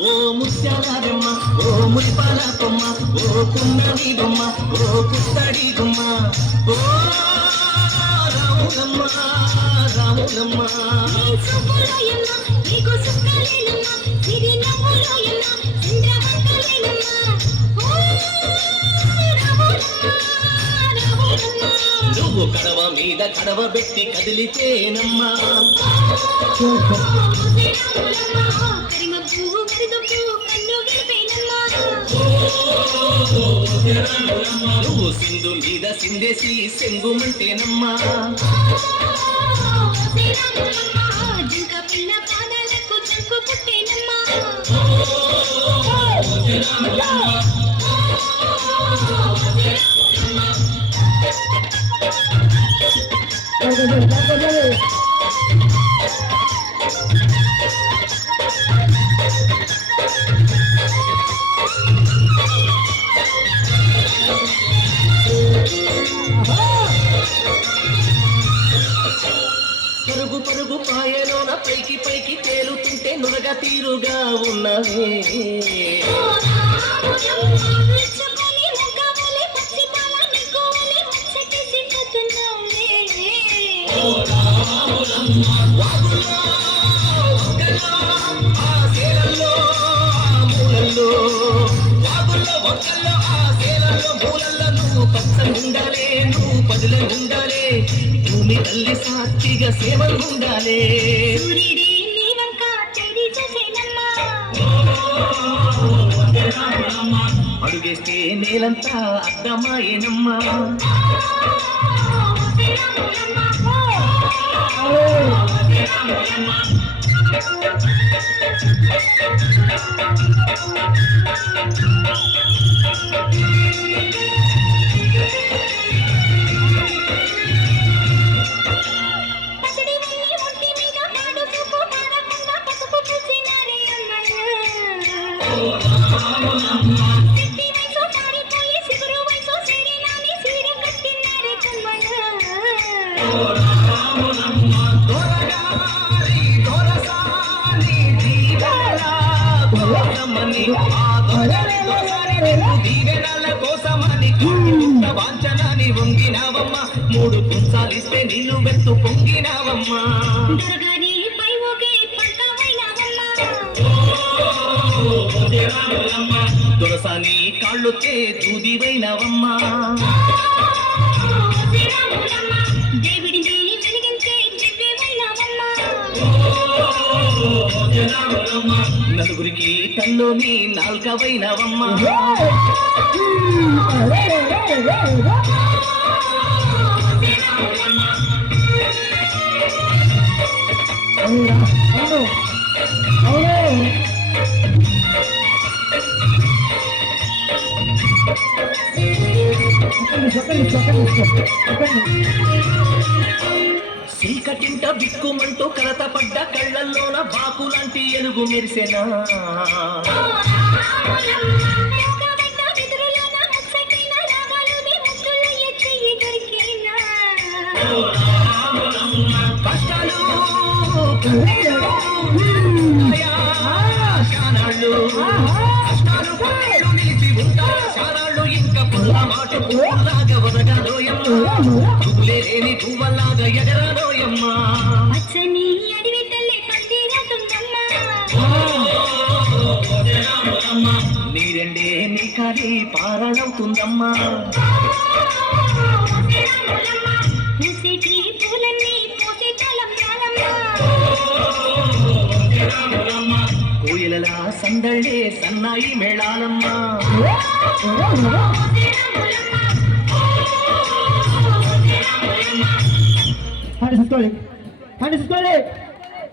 ఓ ముత్యాలమ్మ ఓ మురిపాల కొమ్మ ఓ పున్నమి గుమ్మ ఓ పుత్తడి గుమ్మ ఓ రాములమ్మ రాములమ్మ నువ్వు కడవ మీద కడవ పెట్టి కదిలితేనమ్మా నువ్వు సింధు మీద సిందేసి సెంగుమంటేనమ్మా పరుగు పరుగు పాయలోన పైకి పైకి తేలుతుంటే నురగ తీరుగా ఉన్నవే పచ్చగుండాలే నువ్వు పదులుండాలే భూమి తల్లి సాక్షిగా సేవలుండాలే అడుగేస్తే నేలంతా అర్థమాయేనమ్మా వాంఛనాన్ని వంగినావమ్మా మూడు పుంసాలిస్తే నిన్ను వెత్తు పొంగినావమ్మా దొరసాని కాళ్ళొచ్చే దూదివైనవమ్మా నలుగురికి తల్లోని నాల్కవైనవమ్మా చీకటింట బిక్కుమంటూ కలత పడ్డ కళ్ళల్లోన బాకులాంటి ఎలుగు మెరిసెనా కష్టాలు కష్టాలు నిలిచి ఉంటా శానాళ్ళు ఇంకా పుల్ల మాట పుల్లలాగా వదగాలోయమ్మా లేని పువ్వలాగా ఎగరాలోయమ్మా నీరెండే నీ కాలి పారాణవుతుందమ్మా కోయిలలా సందళ్ళే సన్నాయి మేళాలమ్మా How does it go?